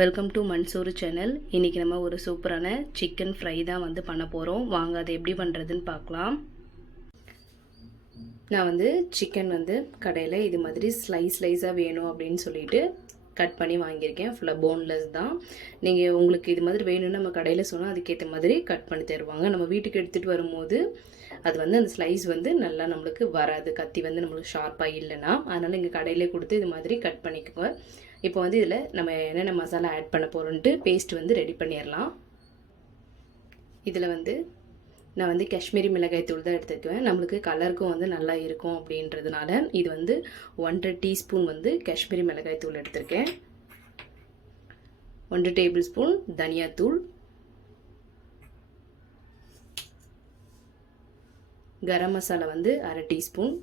Welcome to Mansoor channel. இன்றைக்கி நம்ம ஒரு சூப்பரான சிக்கன் ஃப்ரை தான் வந்து பண்ண போகிறோம். வாங்க அதை எப்படி பண்ணுறதுன்னு பார்க்கலாம். நான் வந்து சிக்கன் வந்து கடையில் இது மாதிரி ஸ்லைஸாக வேணும் அப்படின்னு சொல்லிட்டு கட் பண்ணி வாங்கியிருக்கேன். ஃபுல்லாக போன்லெஸ் தான். நீங்கள் உங்களுக்கு இது மாதிரி வேணும்னு நம்ம கடையில் சொன்னால் அதுக்கேற்ற மாதிரி கட் பண்ணி தருவாங்க. நம்ம வீட்டுக்கு எடுத்துகிட்டு வரும்போது அது வந்து அந்த ஸ்லைஸ் வந்து நல்லா நம்மளுக்கு வராது. கத்தி வந்து நம்மளுக்கு ஷார்ப்பாக இல்லைன்னா, அதனால் இங்கே கடையிலே கொடுத்து இது மாதிரி கட் பண்ணிக்கோங்க. இப்போ வந்து இதில் நம்ம என்னென்ன மசாலா ஆட் பண்ண போகிறோன்ட்டு பேஸ்ட் வந்து ரெடி பண்ணிடலாம். இதில் வந்து நான் வந்து காஷ்மீரி மிளகாய் தூள் தான் எடுத்துக்குவேன். நம்மளுக்கு கலருக்கும் வந்து நல்லா இருக்கும் அப்படின்றதுனால இது வந்து 1.5 டீஸ்பூன் வந்து காஷ்மீரி மிளகாய் தூள் எடுத்திருக்கேன். 1 டேபிள் ஸ்பூன் தனியாத்தூள், கரம் மசாலா வந்து 1/2 டீஸ்பூன்,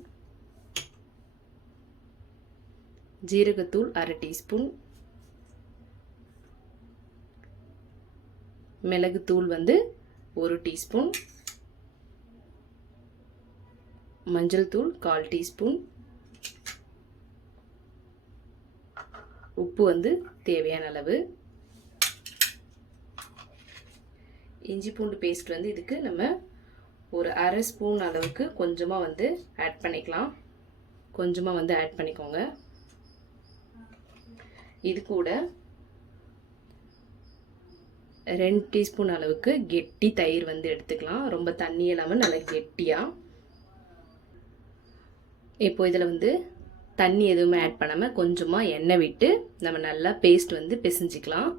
ஜீரகத்தூள் 1/2 டீஸ்பூன், மிளகுத்தூள் வந்து 1 டீஸ்பூன், மஞ்சள் தூள் 1/4 டீஸ்பூன், உப்பு வந்து தேவையான அளவு, இஞ்சி பூண்டு பேஸ்ட் வந்து இதுக்கு நம்ம ஒரு 1/2 ஸ்பூன் அளவுக்கு கொஞ்சமாக வந்து ஆட் பண்ணிக்கலாம். கொஞ்சமாக வந்து ஆட் பண்ணிக்கோங்க. இது கூட 2 டீஸ்பூன் அளவுக்கு கெட்டி தயிர் வந்து எடுத்துக்கலாம். ரொம்ப தண்ணி இல்லாமல் நல்லா கெட்டியாக. இப்போ இதில் வந்து தண்ணி எதுவுமே ஆட் பண்ணாமல் கொஞ்சமாக எண்ணெய் விட்டு நம்ம நல்லா பேஸ்ட் வந்து பிசைஞ்சிக்கலாம்.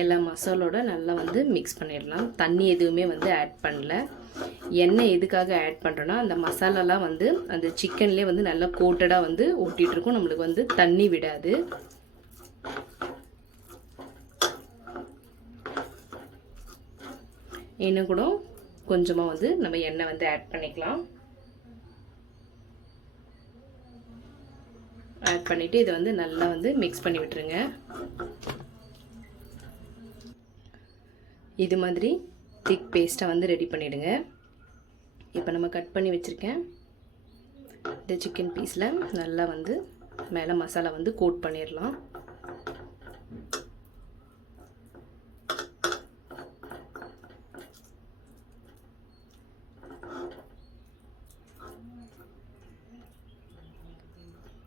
எல்லா மசாலோட நல்லா வந்து மிக்ஸ் பண்ணிடலாம். தண்ணி எதுவுமே வந்து ஆட் பண்ணல. எண்ணெய் எதுக்காக ஆட் பண்ணுறோன்னா, அந்த மசாலாலாம் வந்து அந்த சிக்கன்லேயே வந்து நல்லா கோட்டடாக வந்து ஒட்டிகிட்ருக்கும். நம்மளுக்கு வந்து தண்ணி விடாது. இன்னும் கூட கொஞ்சமாக வந்து நம்ம எண்ணெய் வந்து ஆட் பண்ணிக்கலாம். ஆட் பண்ணிவிட்டு இதை வந்து நல்லா வந்து மிக்ஸ் பண்ணி விட்டுருங்க. இது மாதிரி திக் பேஸ்ட்டாக வந்து ரெடி பண்ணிவிடுங்க. இப்போ நம்ம கட் பண்ணி வச்சுருக்கேன் இந்த சிக்கன் பீஸில் நல்லா வந்து மேலே மசாலா வந்து கோட் பண்ணிடலாம்.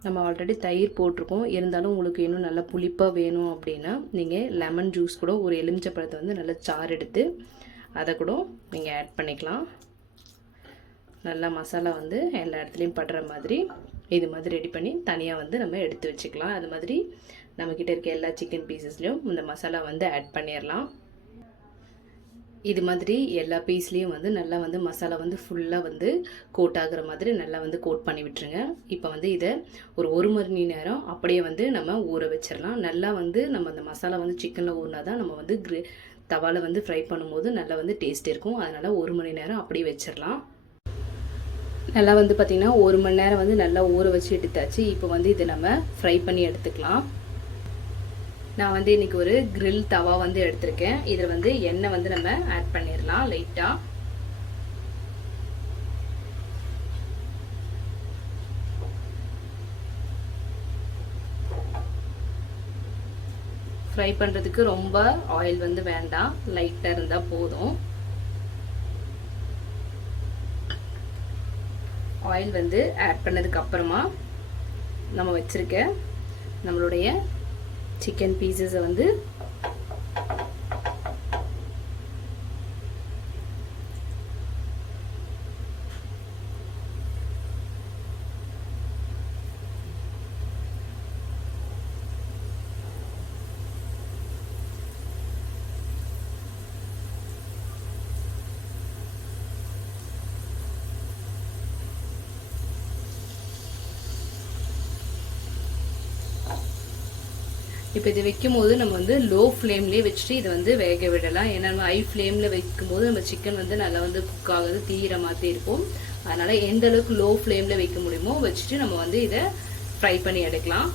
நம்ம ஆல்ரெடி தயிர் போட்டிருக்கோம். இருந்தாலும் உங்களுக்கு இன்னும் நல்லா புளிப்பாக வேணும் அப்படின்னா நீங்கள் லெமன் ஜூஸ் கூட, ஒரு எலுமிச்சை பழத்தை வந்து நல்லா சாறு எடுத்து அதை கூட நீங்கள் ஆட் பண்ணிக்கலாம். நல்லா மசாலா வந்து எல்லா இடத்துலையும் படுற மாதிரி இது மாதிரி ரெடி பண்ணி தனியாக வந்து நம்ம எடுத்து வச்சுக்கலாம். அது மாதிரி நம்மக்கிட்ட இருக்க எல்லா சிக்கன் பீசஸ்லேயும் இந்த மசாலா வந்து ஆட் பண்ணிடலாம். இது மாதிரி எல்லா பீஸ்லேயும் வந்து நல்லா வந்து மசாலா வந்து ஃபுல்லாக வந்து கோட் ஆகுற மாதிரி நல்லா வந்து கோட் பண்ணி விட்டுருங்க. இப்போ வந்து இதை ஒரு 1 மணி நேரம் அப்படியே வந்து நம்ம ஊற வச்சிடலாம். நல்லா வந்து நம்ம அந்த மசாலா வந்து சிக்கனில் ஊறினா தான் நம்ம வந்து தவாவில் வந்து ஃப்ரை பண்ணும்போது நல்லா வந்து டேஸ்ட் இருக்கும். அதனால் 1 மணி நேரம் அப்படியே வச்சிடலாம். நல்லா வந்து பார்த்திங்கன்னா 1 மணி நேரம் வந்து நல்லா ஊற வச்சு எடுத்தாச்சு. இப்போ வந்து இதை நம்ம ஃப்ரை பண்ணி எடுத்துக்கலாம். நான் வந்து இன்றைக்கி ஒரு கிரில் தவா வந்து எடுத்திருக்கேன். இதில் வந்து எண்ணெய் வந்து நம்ம ஆட் பண்ணிடலாம். லைட்டாக ஃப்ரை பண்ணுறதுக்கு ரொம்ப ஆயில் வந்து வேண்டாம், லைட்டாக இருந்தால் போதும். ஆயில் வந்து ஆட் பண்ணதுக்கு அப்புறமா நம்ம வச்சுருக்க நம்மளுடைய சிக்கன் பீசஸை வந்து இப்போ இது வைக்கும்போது நம்ம வந்து லோ ஃப்ளேம்லேயே வச்சுட்டு இதை வந்து வேக விடலாம். ஏன்னா நம்ம ஹை ஃப்ளேமில் வைக்கும்போது நம்ம சிக்கன் வந்து நல்லா வந்து குக் ஆகுது, தீர மாதிரி இருக்கும். அதனால் எந்த அளவுக்கு லோ ஃப்ளேமில் வைக்க முடியுமோ வச்சுட்டு நம்ம வந்து இதை ஃப்ரை பண்ணி எடுக்கலாம்.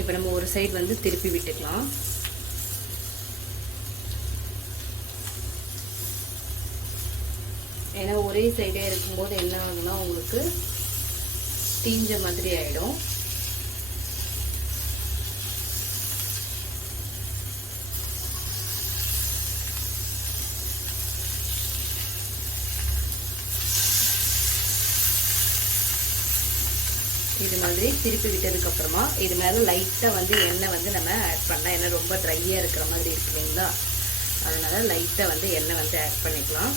இப்போ நம்ம ஒரு சைடு வந்து திருப்பி விட்டுக்கலாம். ஏன்னா ஒரே சைடே இருக்கும்போது என்ன ஆகும்னா உங்களுக்கு தீஞ்ச மாதிரி ஆகிடும். இது மாதிரி திருப்பி விட்டதுக்கப்புறமா இது மேலே லைட்டாக வந்து எண்ணெய் வந்து நம்ம ஆட் பண்ணலாம். ஏன்னா ரொம்ப ட்ரையாக இருக்கிற மாதிரி இருக்கு இல்லைங்களா, அதனால் லைட்டாக வந்து எண்ணெய் வந்து ஆட் பண்ணிக்கலாம்.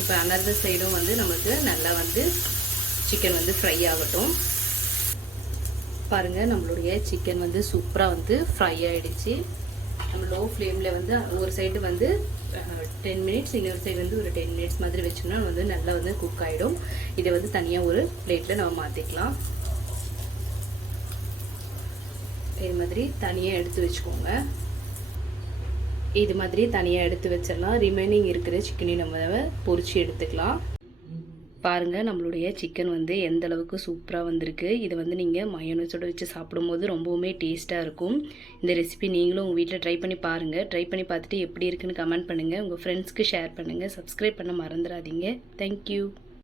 இப்போ அனதர் சைடும் வந்து நமக்கு நல்லா வந்து சிக்கன் வந்து ஃப்ரை ஆகட்டும். பாருங்கள், நம்மளுடைய சிக்கன் வந்து சூப்பராக வந்து ஃப்ரை ஆகிடுச்சு. நம்ம லோ ஃப்ளேமில் வந்து ஒரு சைடு வந்து 10 மினிட்ஸ், இன்னொரு சைடு வந்து ஒரு 10 மினிட்ஸ் மாதிரி வச்சோம்னா வந்து நல்லா வந்து குக் ஆகிடும். இதை வந்து தனியாக ஒரு பிளேட்டில் நம்ம மாற்றிக்கலாம். இது மாதிரி தனியாக எடுத்து வச்சுக்கோங்க. இது மாதிரி தனியாக எடுத்து வச்சிடலாம். ரிமைனிங் இருக்கிற சிக்கனையும் நம்ம பொரிச்சு எடுத்துக்கலாம். பாருங்கள், நம்மளுடைய சிக்கன் வந்து எந்த அளவுக்கு சூப்பராக வந்திருக்கு. இதை வந்து நீங்கள் மயோனைஸோட வச்சு சாப்பிடும்போது ரொம்பவுமே டேஸ்ட்டாக இருக்கும். இந்த ரெசிபி நீங்களும் உங்கள் வீட்டில் ட்ரை பண்ணி பாருங்கள். ட்ரை பண்ணி பார்த்துட்டு எப்படி இருக்குன்னு கமெண்ட் பண்ணுங்கள். உங்கள் ஃப்ரெண்ட்ஸ்க்கு ஷேர் பண்ணுங்கள். சப்ஸ்கிரைப் பண்ண மறந்துடாதீங்க. தேங்க்யூ.